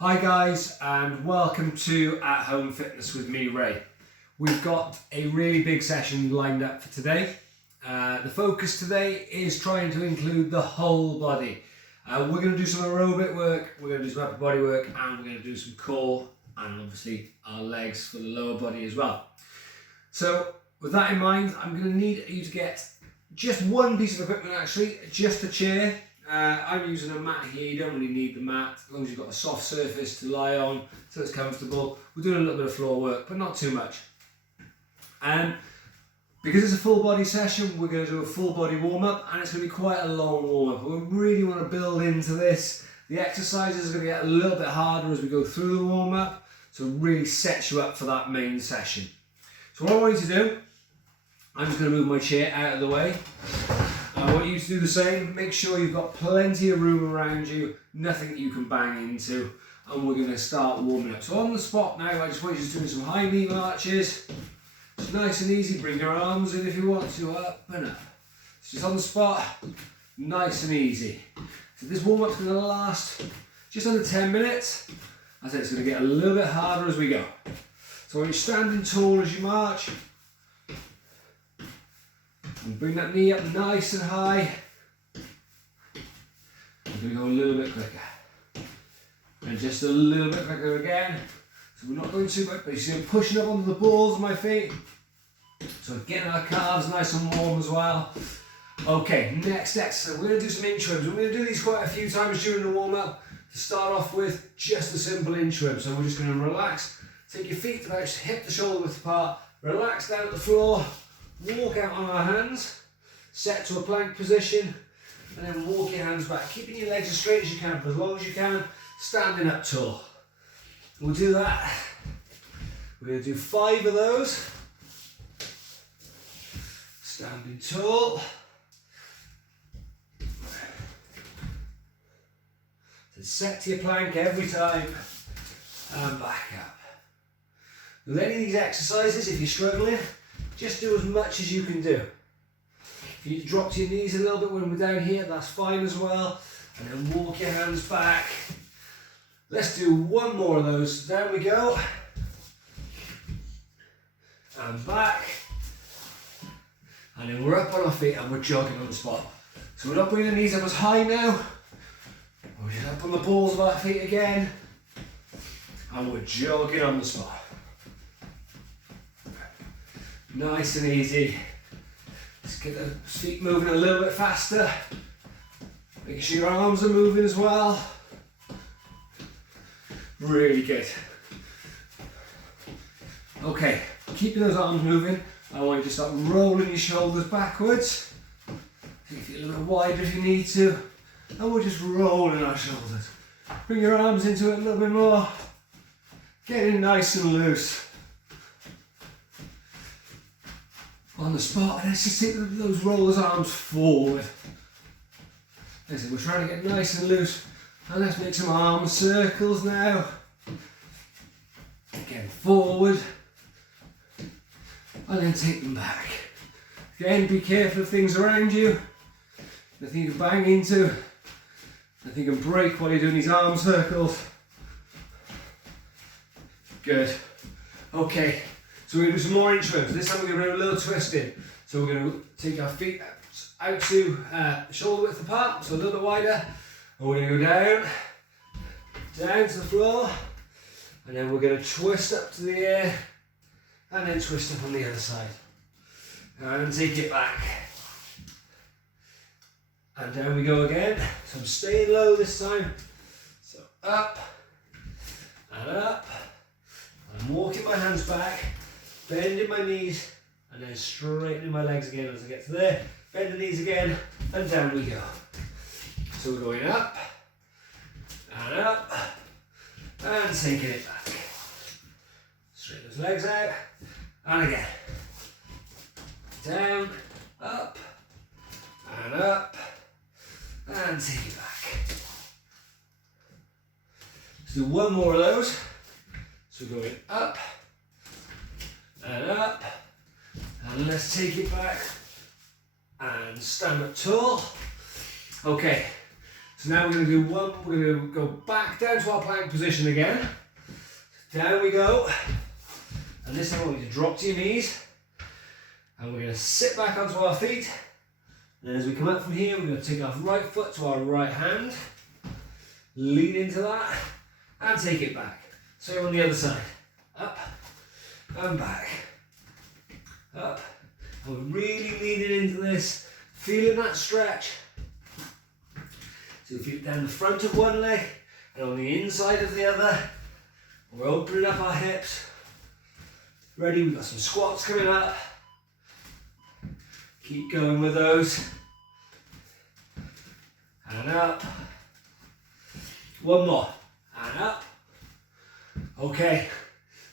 Hi guys, and welcome to At Home Fitness with me, Ray. We've got a really big session lined up for today. The focus today is trying to include the whole body. We're going to do some aerobic work, we're going to do some upper body work, and we're going to do some core and obviously our legs for the lower body as well. So with that in mind, I'm going to need you to get just one piece of equipment, actually, just a chair. I'm using a mat here. You don't really need the mat as long as you've got a soft surface to lie on so it's comfortable. We're doing a little bit of floor work, but not too much. And because it's a full body session, we're going to do a full body warm up, and it's going to be quite a long warm up. We really want to build into this. The exercises are going to get a little bit harder as we go through the warm up, so it really sets you up for that main session. So what I want you to do, I'm just going to move my chair out of the way. I want you to do the same. Make sure you've got plenty of room around you, nothing you can bang into, and we're going to start warming up. So on the spot now, I just want you to do some high knee marches. It's nice and easy. Bring your arms in if you want to, up and up. It's just on the spot, nice and easy. So this warm up's going to last just under 10 minutes. I think it's going to get a little bit harder as we go. So when you're standing tall as you march, and bring that knee up nice and high. We're going to go a little bit quicker. And just a little bit quicker again. So we're not going too much, but you see I'm pushing up onto the balls of my feet. So getting our calves nice and warm as well. Okay, next exercise. We're going to do some inchworms. We're going to do these quite a few times during the warm up. To start off with, just a simple inchworm. So we're just going to relax. Take your feet about hip to shoulder width apart. Relax down at the floor. Walk out on our hands, set to a plank position, and then walk your hands back, keeping your legs as straight as you can for as long as you can, standing up tall. We'll do that. We're going to do 5 of those. Standing tall. So set to your plank every time, and back up. With any of these exercises, if you're struggling, just do as much as you can do. If you drop to your knees a little bit when we're down here, that's fine as well. And then walk your hands back. Let's do one more of those. So down we go. And back. And then we're up on our feet and we're jogging on the spot. So we're not bringing the knees up as high now. We're just up on the balls of our feet again. And we're jogging on the spot. Nice and easy. Let's get the feet moving a little bit faster. Making sure your arms are moving as well. Really good. Okay, keeping those arms moving, I want you to start rolling your shoulders backwards. Take your feet a little bit wider if you need to. And we're just rolling our shoulders. Bring your arms into it a little bit more. Getting nice and loose. On the spot, let's just take those rollers arms forward. Listen, we're trying to get nice and loose, and let's make some arm circles now. Again, forward, and then take them back. Again, be careful of things around you. Nothing you can bang into, nothing you can break while you're doing these arm circles. Good. Okay. So we're going to do some more inchworms. This time we're going to do a little twisting. So we're going to take our feet out to shoulder width apart, so a little bit wider. And we're going to go down to the floor. And then we're going to twist up to the air. And then twist up on the other side. And take it back. And down we go again. So I'm staying low this time. So up. And up. And I'm walking my hands back. Bending my knees and then straightening my legs again as I get to there. Bend the knees again and down we go. So we're going up and taking it back. Straighten those legs out and again. Down, up and take it back. Let's do one more of those. So we're going up. And up, and let's take it back and stand up tall. Okay, So now we're going to do one, we're going to go back down to our plank position again. Down we go. And this time we're going to drop to your knees. And we're going to sit back onto our feet. And as we come up from here, we're going to take our right foot to our right hand. Lean into that. And take it back. So on the other side. Up. And back. Up. And we're really leaning into this. Feeling that stretch. So we feel it down the front of one leg. And on the inside of the other. We're opening up our hips. Ready, we've got some squats coming up. Keep going with those. And up. One more. And up. Okay.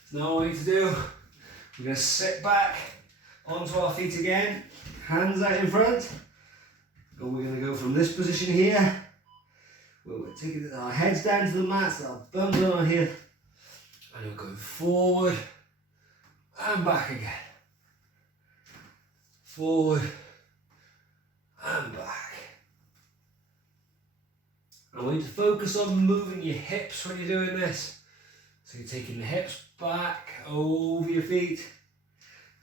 So now what we need to do, we're going to sit back onto our feet again. Hands out in front. And we're going to go from this position here. Where we're taking our heads down to the mat, so our bums are on here. And we're going forward. And back again. Forward and back. I want you to focus on moving your hips when you're doing this. So you're taking the hips back over your feet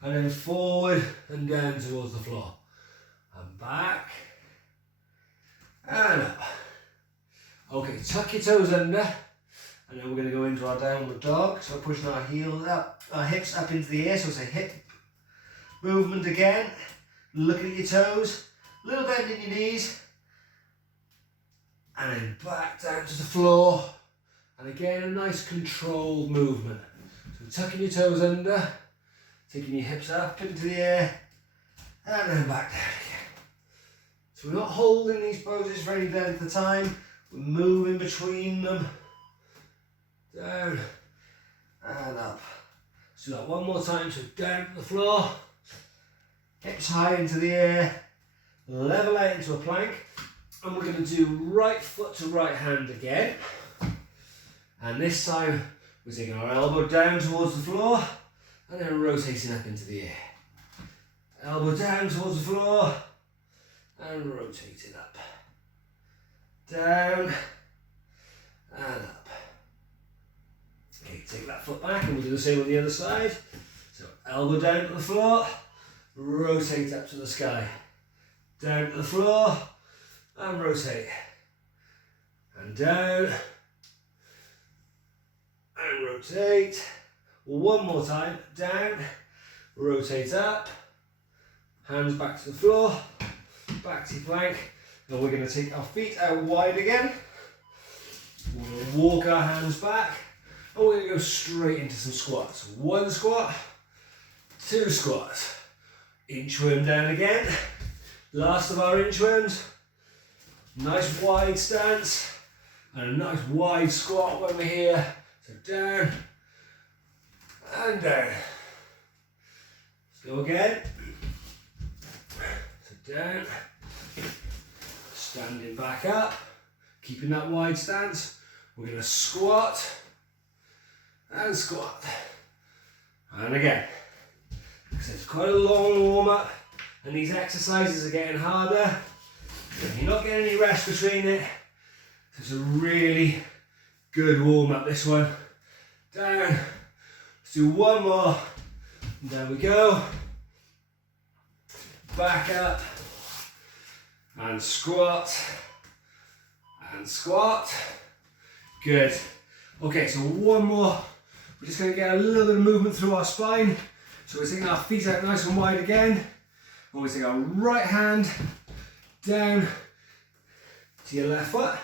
and then forward and down towards the floor. And back and up. Okay, tuck your toes under. And then we're going to go into our downward dog. So pushing our heels up, our hips up into the air. So it's a hip movement again. Looking at your toes. A little bend in your knees. And then back down to the floor. And again, a nice controlled movement. So tucking your toes under. Taking your hips up into the air. And then back down again. So we're not holding these poses for any length of time. We're moving between them. Down and up. Let's do that one more time. So down to the floor, hips high into the air, level out into a plank, and we're going to do right foot to right hand again. And this time we're taking our elbow down towards the floor and then rotating up into the air. Elbow down towards the floor and rotating up. Down and up. Okay, take that foot back and we'll do the same on the other side. So elbow down to the floor, rotate up to the sky. Down to the floor and rotate. And down and rotate. One more time, down, rotate up, hands back to the floor, back to your plank. And we're going to take our feet out wide again. We're going to walk our hands back. And we're going to go straight into some squats. One squat, two squats. Inchworm down again. Last of our inchworms. Nice wide stance. And a nice wide squat when we're here. So down and down. Let's go again. So down. Standing back up. Keeping that wide stance. We're going to squat. And squat. And again. So it's quite a long warm up and these exercises are getting harder. You're not getting any rest between it. So it's a really good warm up, this one. Down. Let's do one more. And there we go. Back up. And squat. And squat. Good. Okay, so one more. We're just going to get a little bit of movement through our spine. So we're taking our feet out nice and wide again. And we take our right hand down to your left foot.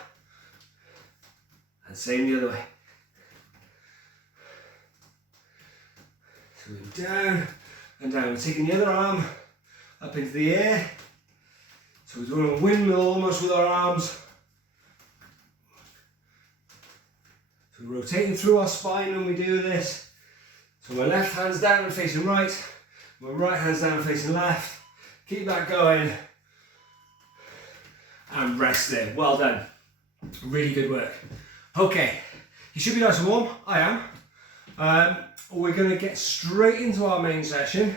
And same the other way. So we're down and down. We're taking the other arm up into the air. So we're doing a windmill almost with our arms. So we're rotating through our spine when we do this. So my left hand's down and facing right. My right hand's down and facing left. Keep that going. And rest there. Well done. Really good work. Okay, you should be nice and warm. I am. We're going to get straight into our main session.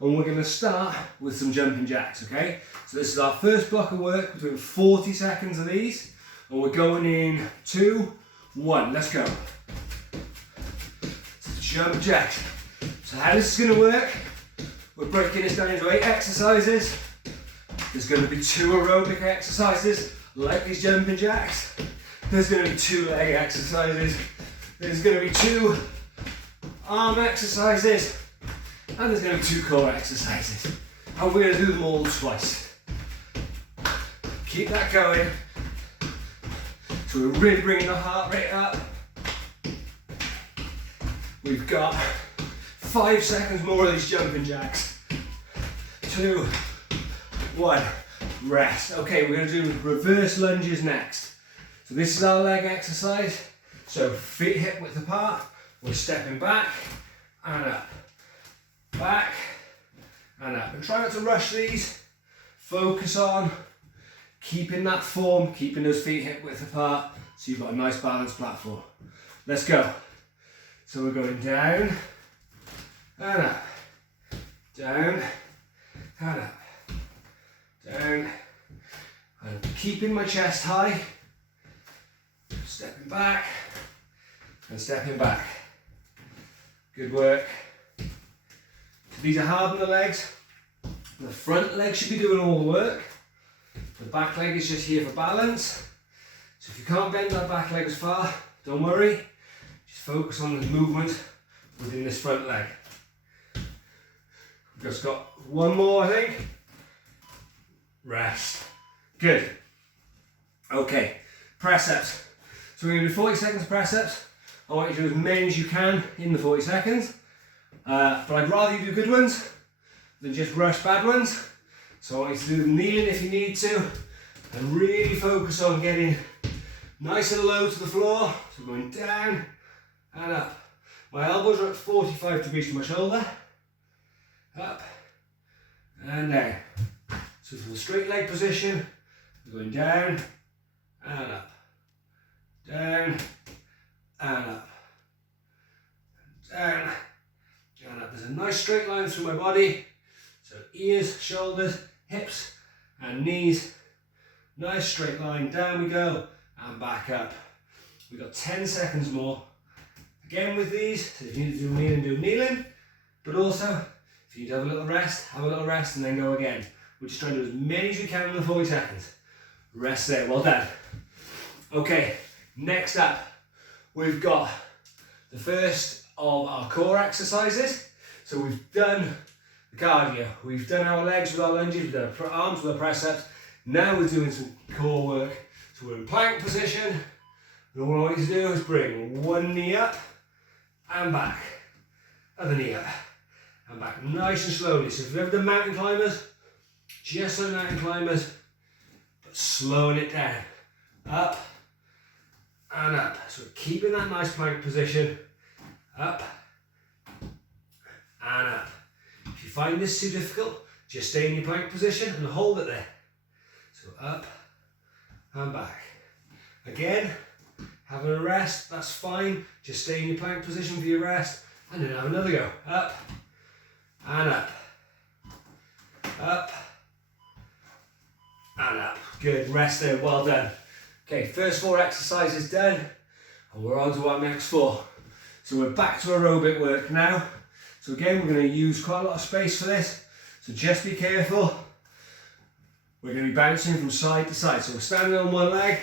And we're going to start with some jumping jacks, okay? So this is our first block of work. We're doing 40 seconds of these. And we're going in 2, 1, let's go. Jump jacks. So how this is going to work, we're breaking this down into 8 exercises. There's going to be 2 aerobic exercises, like these jumping jacks. There's going to be 2 leg exercises. There's going to be 2 arm exercises. And there's going to be 2 core exercises. And we're going to do them all twice. Keep that going. So we're really bringing the heart rate up. We've got 5 seconds more of these jumping jacks. 2, 1, rest. Okay, we're going to do reverse lunges next. So this is our leg exercise. So feet hip width apart. We're stepping back and up. Back and up. And try not to rush these. Focus on keeping that form, keeping those feet hip width apart, so you've got a nice balanced platform. Let's go. So we're going down and up. Down and up. Down. I'm keeping my chest high. Stepping back and stepping back. Good work. These are hard on the legs. The front leg should be doing all the work. The back leg is just here for balance. So if you can't bend that back leg as far, don't worry. Just focus on the movement within this front leg. We've just got one more, I think. Rest. Good. Okay, press ups. So we're going to do 40 seconds of press ups. I want you to do as many as you can in the 40 seconds. But I'd rather you do good ones than just rush bad ones. So I want you to do them kneeling if you need to, and really focus on getting nice and low to the floor. So going down and up. My elbows are at 45 degrees to my shoulder. Up and down. So from the straight leg position, we're going down and up. Down and up. Down and up. There's a nice straight line through my body. So ears, shoulders, hips and knees. Nice straight line. Down we go and back up. We've got 10 seconds more. Again with these, so if you need to do kneeling, do kneeling. But also, if you need to have a little rest, have a little rest and then go again. We're just trying to do as many as we can in the 40 seconds. Rest there, well done. Okay, next up, we've got the first of our core exercises. So we've done the cardio, we've done our legs with our lunges, we've done our arms with our press ups. Now we're doing some core work. So we're in plank position. And all I want you to do is bring one knee up and back, other knee up and back, nice and slowly. So if you've ever done mountain climbers, just like mountain climbers, but slowing it down, up and up. So we're keeping that nice plank position, up and up. If you find this too difficult, just stay in your plank position and hold it there. So up and back. Again, having a rest, that's fine. Just stay in your plank position for your rest and then have another go. Up and up. Up and up. Good, rest there, well done. Okay, first 4 exercises done and we're on to our next 4. So we're back to aerobic work now. So again, we're going to use quite a lot of space for this. So just be careful. We're going to be bouncing from side to side. So we're standing on one leg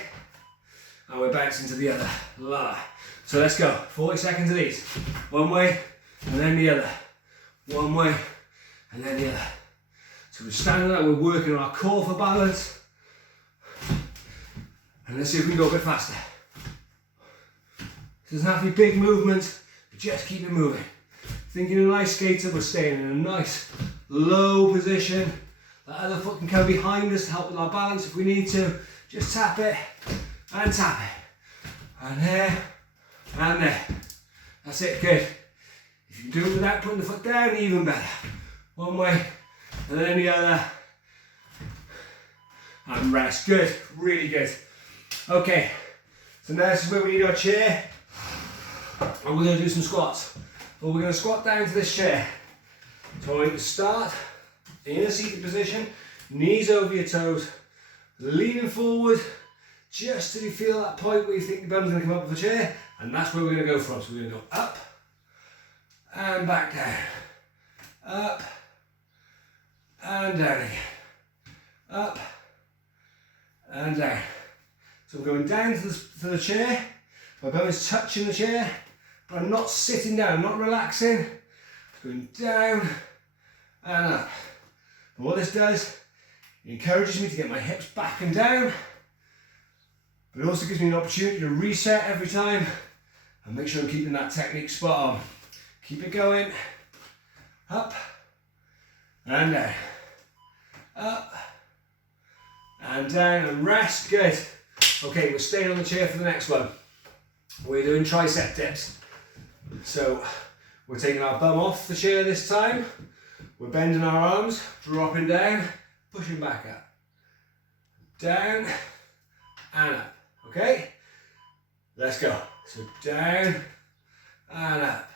and we're bouncing to the other. So let's go. 40 seconds of these. One way and then the other. One way and then the other. So we're standing there, we're working on our core for balance. And let's see if we can go a bit faster. It doesn't have to be big movements, but just keep it moving. Thinking of an ice skater, we're staying in a nice low position. That other foot can come behind us to help with our balance if we need to. Just tap it and tap it. And there and there. That's it, good. If you do it without putting the foot down, even better. One way and then the other. And rest, good, really good. Okay, so now this is where we need our chair. And we're going to do some squats. Well, we're going to squat down to this chair. So I want you to start in a seated position, knees over your toes, leaning forward, just till you feel that point where you think your bum's going to come up with the chair, and that's where we're going to go from. So we're going to go up and back down, up and down again, up and down. So we're going down to the chair, my bum is touching the chair, but I'm not sitting down, not relaxing, going down and up. And what this does, it encourages me to get my hips back and down, but it also gives me an opportunity to reset every time and make sure I'm keeping that technique spot on. Keep it going, up and down, up and down, and rest, good. Okay, we're staying on the chair for the next one. We're doing tricep dips. So we're taking our bum off the chair this time, we're bending our arms, dropping down, pushing back up, down and up, okay? Let's go. So down and up,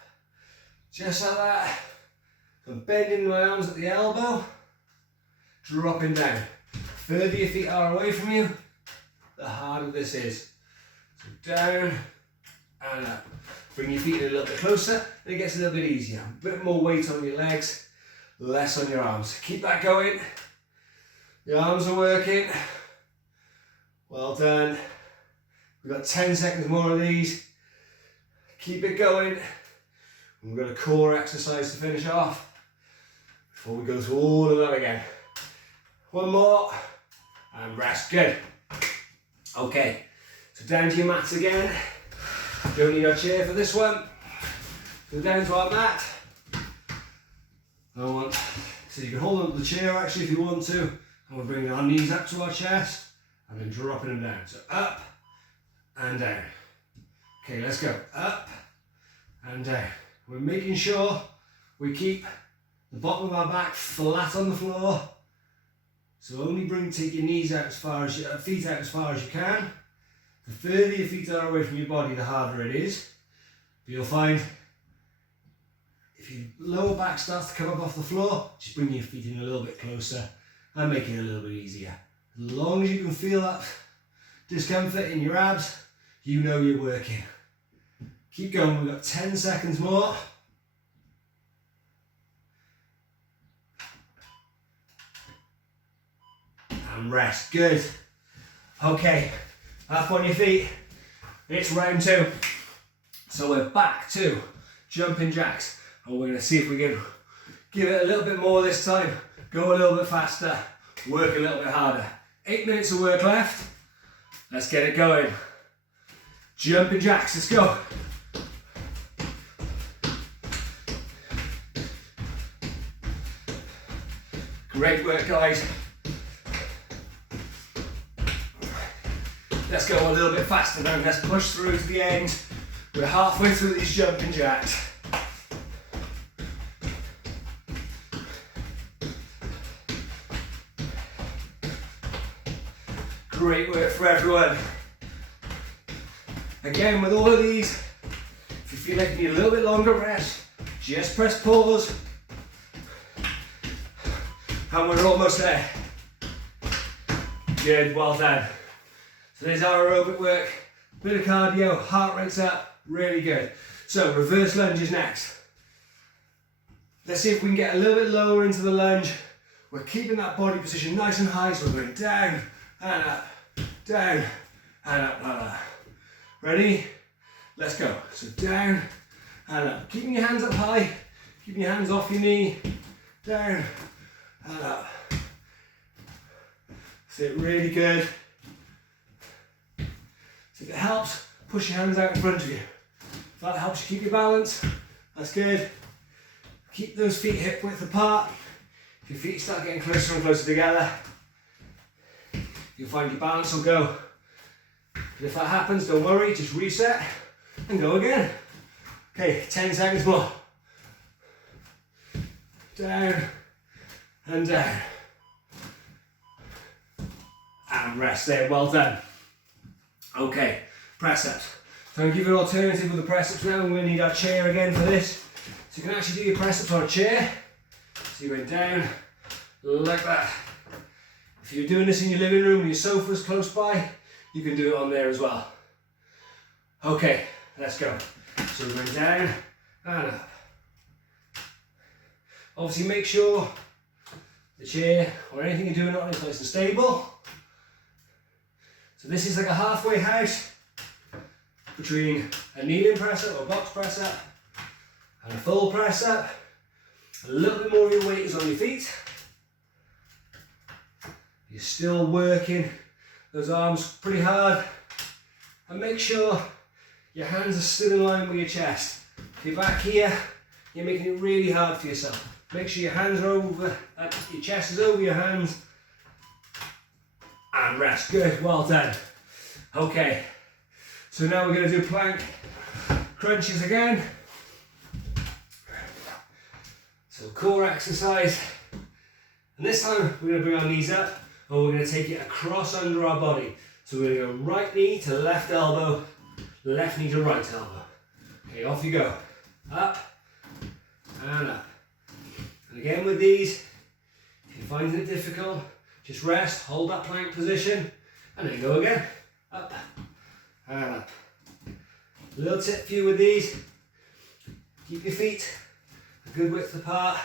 just like that. I'm bending my arms at the elbow, dropping down. The further your feet are away from you, the harder this is. So down and up. Bring your feet in a little bit closer, and it gets a little bit easier. A bit more weight on your legs, less on your arms. Keep that going. The arms are working. Well done. We've got 10 seconds more of these. Keep it going. We've got a core exercise to finish off before we go through all of that again. One more, and rest, good. Okay, so down to your mats again. Don't need our chair for this one. Go down to our mat. So you can hold on to the chair actually if you want to, and we're bringing our knees up to our chest and then dropping them down. So up and down. Okay, let's go. Up and down. We're making sure we keep the bottom of our back flat on the floor. So only take your knees out as far as your feet out as far as you can. The further your feet are away from your body, the harder it is. But you'll find if your lower back starts to come up off the floor, just bring your feet in a little bit closer and make it a little bit easier. As long as you can feel that discomfort in your abs, you know you're working. Keep going, we've got 10 seconds more. And rest, good. Okay, up on your feet. It's round 2. So we're back to jumping jacks. And we're going to see if we can give it a little bit more this time. Go a little bit faster, work a little bit harder. 8 minutes of work left. Let's get it going. Jumping jacks, let's go. Great work, guys. Let's go a little bit faster now. Let's push through to the end. We're halfway through these jumping jacks. Great work for everyone. Again, with all of these, if you feel like you need a little bit longer rest, just press pause. And we're almost there. Good, well done. So there's our aerobic work, bit of cardio, heart rate's up, really good. So reverse lunges next. Let's see if we can get a little bit lower into the lunge. We're keeping that body position nice and high, so we're going down and up, down and up like that. Ready? Let's go. So down and up. Keeping your hands up high, keeping your hands off your knee, down and up. Sit really good. So if it helps, push your hands out in front of you. If that helps you keep your balance, that's good. Keep those feet hip width apart. If your feet start getting closer and closer together, you'll find your balance will go. But if that happens, don't worry, just reset and go again. Okay, 10 seconds more. Down and down. And rest there, well done. Okay, press ups. So I'm going to give you an alternative with the press ups now. We're going to need our chair again for this. So you can actually do your press ups on a chair. So you're going down like that. If you're doing this in your living room and your sofa's close by, you can do it on there as well. Okay, let's go. So we're going down and up. Obviously make sure the chair or anything you're doing on it is nice and stable. So this is like a halfway house between a kneeling press up or box press up and a full press up. A little bit more of your weight is on your feet. You're still working those arms pretty hard, and make sure your hands are still in line with your chest. If you're back here, you're making it really hard for yourself. Make sure your hands are over, your chest is over your hands, and rest. Good, well done. Okay, so now we're going to do plank crunches again. So core exercise, and this time we're going to bring our knees up and we're going to take it across under our body. So we're going to go right knee to left elbow, left knee to right elbow. Okay, off you go. Up and up. And again with these, if you're finding it difficult, just rest, hold that plank position, and then go again. Up and up. A little tip for you with these, keep your feet a good width apart,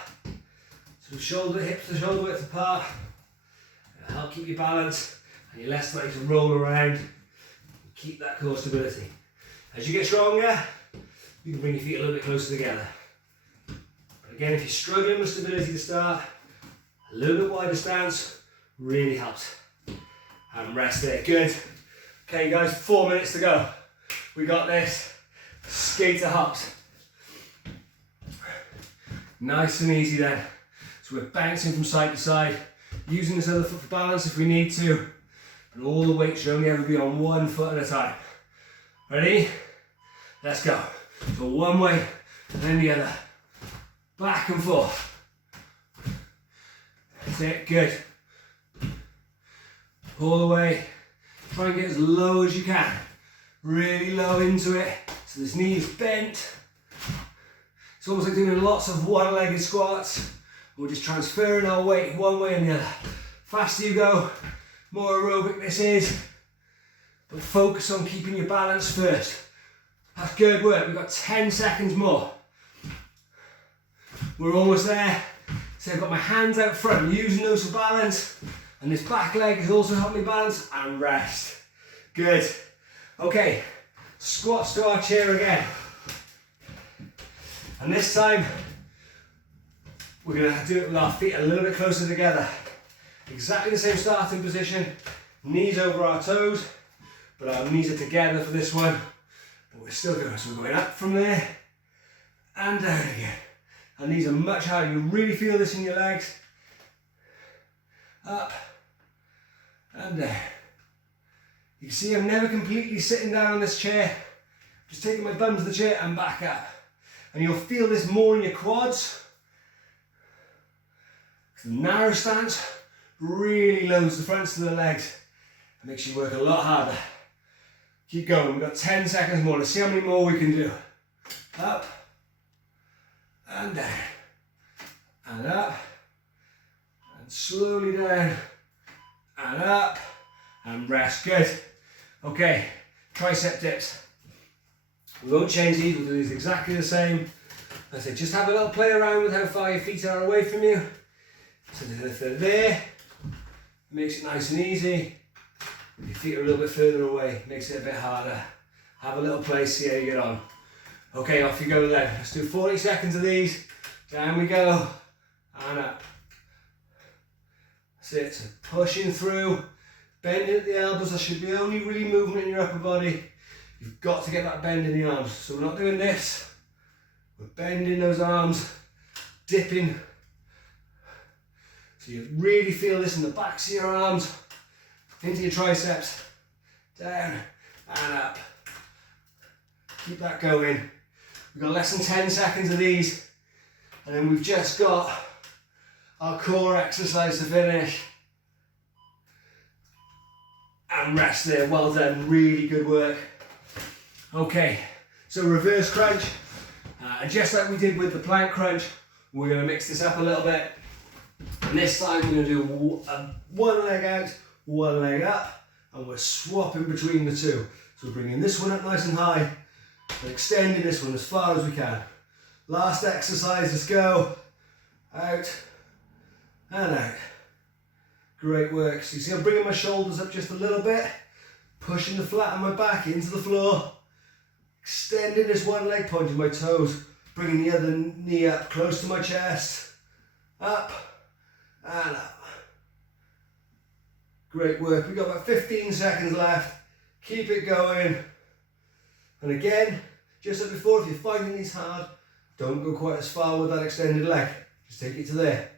so hips to shoulder width apart. It'll help keep your balance and you're less likely to roll around and keep that core stability. As you get stronger, you can bring your feet a little bit closer together. But again, if you're struggling with stability to start, a little bit wider stance really helps. And rest there, good. Okay guys, 4 minutes to go. We got this. Skater hops. Nice and easy then. So we're bouncing from side to side, using this other foot for balance if we need to, but all the weight should only ever be on one foot at a time. Ready? Let's go. So one way and then the other. Back and forth. That's it, good. All the way. Try and get as low as you can. Really low into it. So this knee is bent. It's almost like doing lots of one-legged squats. We're just transferring our weight one way and the other. Faster you go, more aerobic this is. But focus on keeping your balance first. That's good work. We've got 10 seconds more. We're almost there. So I've got my hands out front, using those for balance. And this back leg is also helping me balance and rest. Good. Okay, squats to our chair again. And this time, we're going to do it with our feet a little bit closer together. Exactly the same starting position, knees over our toes, but our knees are together for this one. But we're still going, so we're going up from there and down again. And these are much harder, you really feel this in your legs. Up and down. You can see I'm never completely sitting down on this chair, just taking my bum to the chair and back up. And you'll feel this more in your quads. The narrow stance really loads the fronts of the legs and makes you work a lot harder. Keep going, we've got 10 seconds more. Let's see how many more we can do. Up and down and up and slowly down and up and rest. Good. Okay, tricep dips. We won't change these, we'll do these exactly the same. I said just have a little play around with how far your feet are away from you. So if they're there, it makes it nice and easy. If your feet are a little bit further away, it makes it a bit harder. Have a little play, see how you get on. Okay, off you go then. Let's do 40 seconds of these. Down we go, and up. That's it, so pushing through, bending at the elbows. That should be the only really movement in your upper body. You've got to get that bend in the arms. So we're not doing this. We're bending those arms, dipping. So you really feel this in the backs of your arms, into your triceps, down and up. Keep that going. We've got less than 10 seconds of these, and then we've just got our core exercise to finish. And rest there, well done, really good work. Okay, so reverse crunch, just like we did with the plank crunch, we're going to mix this up a little bit. And this time we're going to do one leg out, one leg up, and we're swapping between the two. So we're bringing this one up nice and high and extending this one as far as we can. Last exercise, let's go. Out and out. Great work. So you see I'm bringing my shoulders up just a little bit, pushing the flat of my back into the floor, extending this one leg, pointing my toes, bringing the other knee up close to my chest, up and up. Great work. We've got about 15 seconds left. Keep it going. And again, just like before, if you're finding these hard, don't go quite as far with that extended leg. Just take it to there.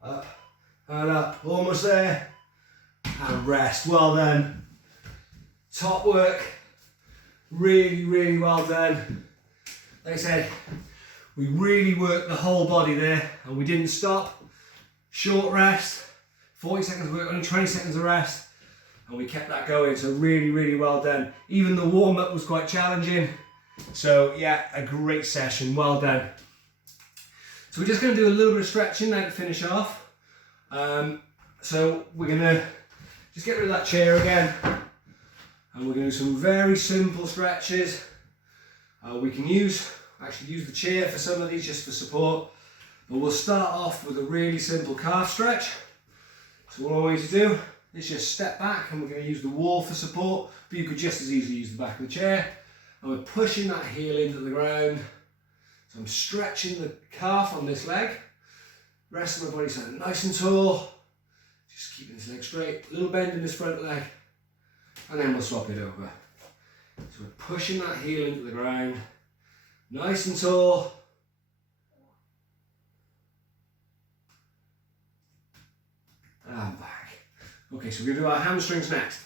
Up and up. Almost there. And rest. Well done. Top work. Really, really well done. Like I said, we really worked the whole body there and we didn't stop. Short rest. 40 seconds of work, only 20 seconds of rest. And we kept that going, so really, really well done. Even the warm-up was quite challenging. So yeah, a great session, well done. So we're just going to do a little bit of stretching now to finish off. So we're going to just get rid of that chair again. And we're going to do some very simple stretches. We can actually use the chair for some of these just for support. But we'll start off with a really simple calf stretch. So what I want you to do is just step back and we're going to use the wall for support, but you could just as easily use the back of the chair. And we're pushing that heel into the ground. So I'm stretching the calf on this leg. Rest of my body standing nice and tall. Just keeping this leg straight. A little bend in this front leg. And then we'll swap it over. So we're pushing that heel into the ground. Nice and tall. And back. Okay, so we're going to do our hamstrings next.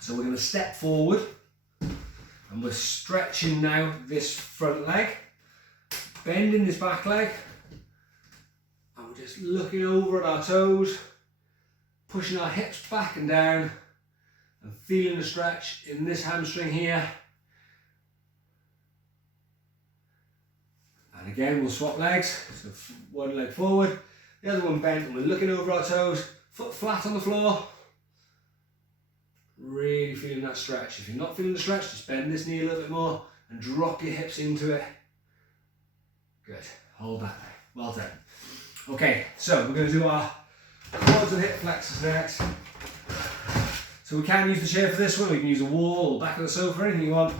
So we're going to step forward and we're stretching now this front leg, bending this back leg, and we're just looking over at our toes, pushing our hips back and down and feeling the stretch in this hamstring here. And again, we'll swap legs. So one leg forward, the other one bent, and we're looking over our toes, foot flat on the floor. Really feeling that stretch. If you're not feeling the stretch, just bend this knee a little bit more and drop your hips into it. Good. Hold that there. Well done. Okay, so we're going to do our quads and hip flexors next. So we can use the chair for this one. We can use a wall or back of the sofa, anything you want.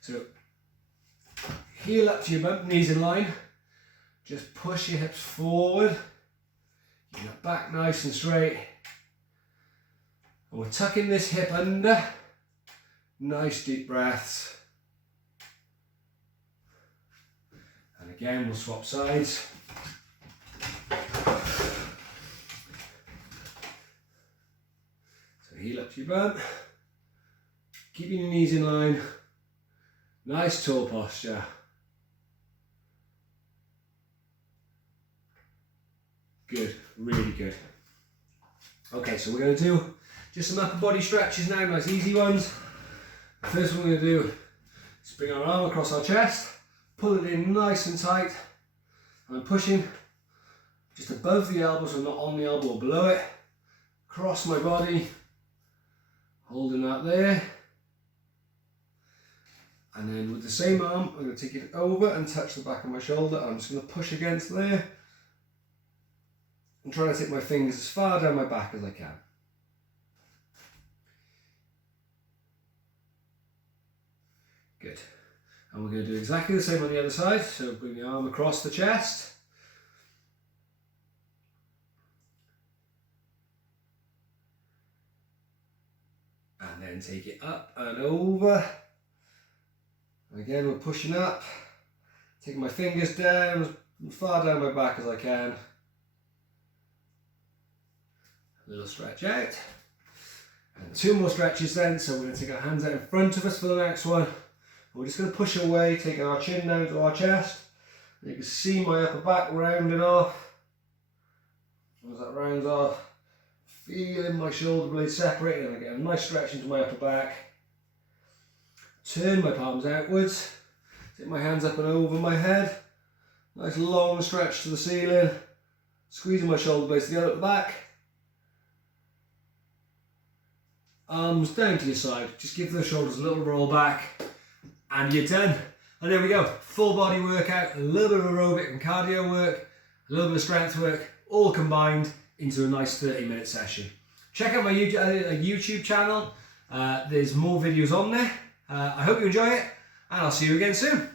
So heel up to your bum, knees in line. Just push your hips forward. Keep your back nice and straight. And we're tucking this hip under. Nice deep breaths. And again, we'll swap sides. So heel up to your bum. Keeping your knees in line. Nice tall posture. Good, really good. Okay, so we're going to do just some upper body stretches now, nice easy ones. The first one we're going to do is bring our arm across our chest, pull it in nice and tight. I'm pushing just above the elbow, so not on the elbow or below it. Across my body, holding that there. And then with the same arm, I'm going to take it over and touch the back of my shoulder. I'm just going to push against there. I'm trying to take my fingers as far down my back as I can. Good. And we're going to do exactly the same on the other side. So bring the arm across the chest. And then take it up and over. And again, we're pushing up. Taking my fingers down as far down my back as I can. A little stretch out. And two more stretches then. So we're going to take our hands out in front of us for the next one. We're just going to push away, taking our chin down to our chest. And you can see my upper back rounding off. As that rounds off, feeling my shoulder blades separating, and I get a nice stretch into my upper back. Turn my palms outwards. Take my hands up and over my head. Nice long stretch to the ceiling. Squeezing my shoulder blades together at the back. arms down to your side. Just give those shoulders a little roll back and you're done. And there we go, full body workout, a little bit of aerobic and cardio work, a little bit of strength work, all combined into a nice 30-minute session. Check out my YouTube channel. There's more videos on there. I hope you enjoy it, and I'll see you again soon.